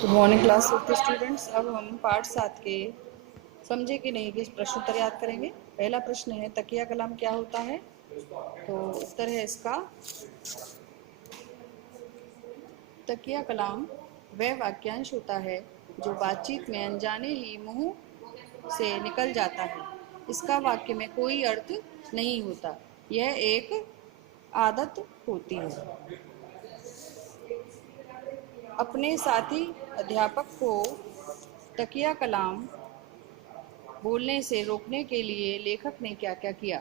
Good morning class fifth students. अब हम पाठ 7 के समझे कि नहीं कि प्रश्न उत्तर याद करेंगे। पहला प्रश्न है तकिया कलाम क्या होता है। तो उत्तर है इसका, तकिया कलाम वह वाक्यांश होता है जो बातचीत में अनजाने ही मुंह से निकल जाता है। इसका वाक्य में कोई अर्थ नहीं होता, यह एक आदत होती है। अपने साथी अध्यापक को तकिया कलाम बोलने से रोकने के लिए लेखक ने क्या क्या किया।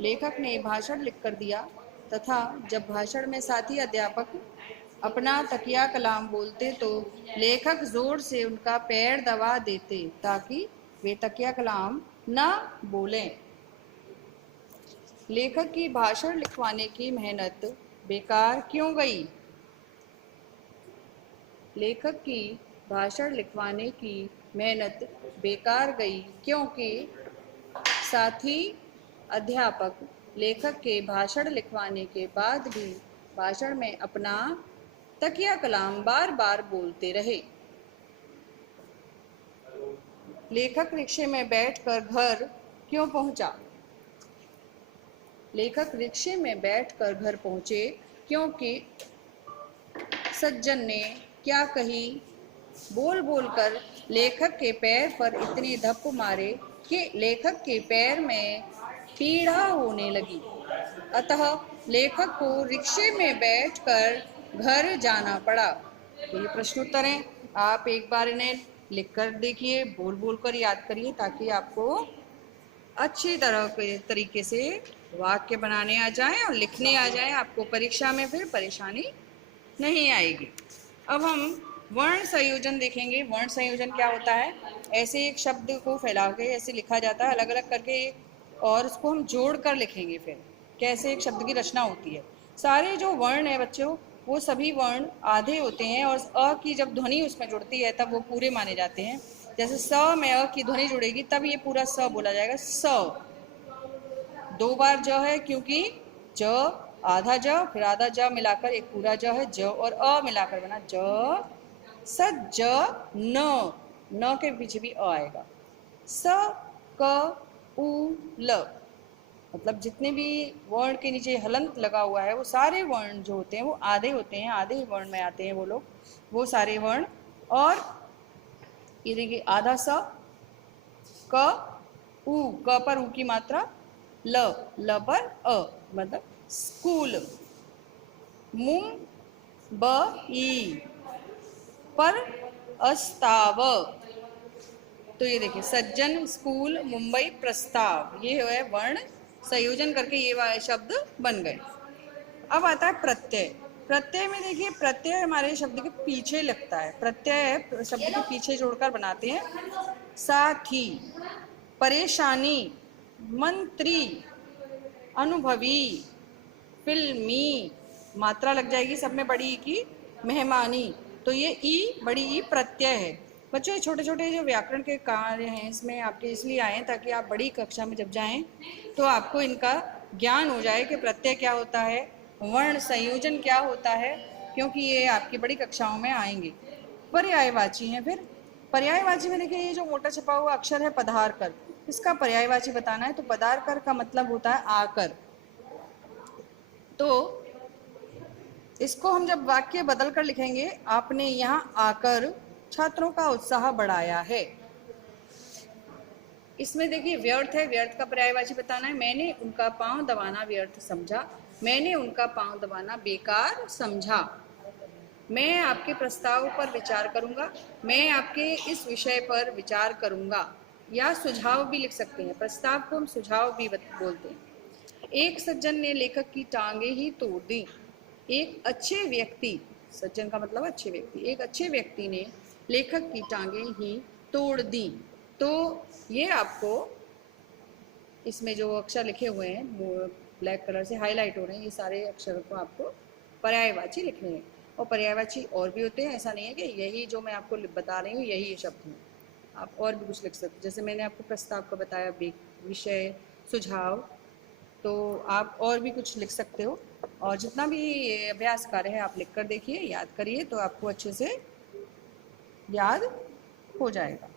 लेखक ने भाषण लिखकर दिया तथा जब भाषण में साथी अध्यापक अपना तकिया कलाम बोलते तो लेखक जोर से उनका पैर दबा देते ताकि वे तकिया कलाम न बोलें। लेखक की भाषण लिखवाने की मेहनत बेकार क्यों गई। लेखक की भाषण लिखवाने की मेहनत बेकार गई क्योंकि साथी अध्यापक लेखक के भाषण लिखवाने के बाद भी भाषण में अपना तकिया कलाम बार बार बोलते रहे। लेखक रिक्शे में बैठकर घर क्यों पहुंचा। लेखक रिक्शे में बैठकर घर पहुंचे क्योंकि सज्जन ने क्या कही बोल बोलकर लेखक के पैर पर इतने धप्प मारे कि लेखक के पैर में पीड़ा होने लगी। अतः लेखक को रिक्शे में बैठकर घर जाना पड़ा। तो ये प्रश्न उत्तर हैं। आप एक बार इन्हें लिखकर देखिए, बोल बोल कर याद करिए ताकि आपको अच्छी तरह के तरीके से वाक्य बनाने आ जाए और लिखने आ जाए। आपको परीक्षा में फिर परेशानी नहीं आएगी। अब हम वर्ण संयोजन देखेंगे। वर्ण संयोजन क्या होता है। ऐसे एक शब्द को फैला के ऐसे लिखा जाता है अलग अलग करके, और उसको हम जोड़ कर लिखेंगे फिर कैसे एक शब्द की रचना होती है। सारे जो वर्ण है बच्चों, वो सभी वर्ण आधे होते हैं और अ की जब ध्वनि उसमें जुड़ती है तब वो पूरे माने जाते हैं। जैसे स में अ की ध्वनि जुड़ेगी तब ये पूरा स बोला जाएगा। स दो बार ज है क्योंकि ज आधा ज फिर आधा ज मिलाकर एक पूरा ज है। ज और अ मिलाकर बना ज। सज न के पीछे भी अ आएगा। स क उ ल, मतलब जितने भी वर्ण के नीचे हलंत लगा हुआ है वो सारे वर्ण जो होते हैं वो आधे होते हैं, आधे ही वर्ण में आते हैं वो लोग, वो सारे वर्ण। और ये देखिए आधा स क उ, क पर उ की मात्रा, ल पर अ मतलब स्कूल। मुंह ब ई पर अस्ताव। तो ये देखिए सज्जन, स्कूल, मुंबई, प्रस्ताव, ये है वर्ण संयोजन करके ये शब्द बन गए। अब आता है प्रत्यय। प्रत्यय में देखिए प्रत्यय हमारे शब्द के पीछे लगता है। प्रत्यय शब्द के पीछे जोड़कर बनाते हैं। साथी, परेशानी, मंत्री, अनुभवी, फिल्मी, मात्रा लग जाएगी सब में बड़ी ई की, मेहमानी। तो ये ई बड़ी ई प्रत्यय है। बच्चों ये छोटे छोटे जो व्याकरण के कार्य हैं इसमें आपके इसलिए आए ताकि आप बड़ी कक्षा में जब जाएं तो आपको इनका ज्ञान हो जाए कि प्रत्यय क्या होता है, वर्ण संयोजन क्या होता है, क्योंकि ये आपकी बड़ी कक्षाओं में आएंगे। पर्यायवाची है। फिर पर्यायवाची में देखिए ये जो मोटा छपा हुआ अक्षर है पधार कर, इसका पर्यायवाची बताना है। तो पधार कर का मतलब होता है आकर। तो इसको हम जब वाक्य बदल कर लिखेंगे, आपने यहाँ आकर छात्रों का उत्साह बढ़ाया है। इसमें देखिए व्यर्थ है, व्यर्थ का पर्यायवाची बताना है। मैंने उनका पांव दबाना व्यर्थ समझा, मैंने उनका पांव दबाना बेकार समझा। मैं आपके प्रस्ताव पर विचार करूंगा, मैं आपके इस विषय पर विचार करूंगा। या सुझाव भी लिख सकते हैं, प्रस्ताव को हम सुझाव भी बोलते हैं। एक सज्जन ने लेखक की टांगे ही तोड़ दी। एक अच्छे व्यक्ति, सज्जन का मतलब अच्छे व्यक्ति, एक अच्छे व्यक्ति ने लेखक की टांगे ही तोड़ दी। तो ये आपको इसमें जो अक्षर लिखे हुए हैं ब्लैक कलर से हाईलाइट हो रहे हैं, ये सारे अक्षरों को आपको पर्यायवाची लिखने हैं। और पर्यायवाची और भी होते हैं, ऐसा नहीं है कि यही जो मैं आपको बता रही हूँ यही शब्द हैं। आप और भी कुछ लिख सकते हैं, जैसे मैंने आपको प्रस्ताव का बताया, विषय, सुझाव, तो आप और भी कुछ लिख सकते हो। और जितना भी अभ्यास कार्य है आप लिख कर देखिए, याद करिए, तो आपको अच्छे से याद हो जाएगा।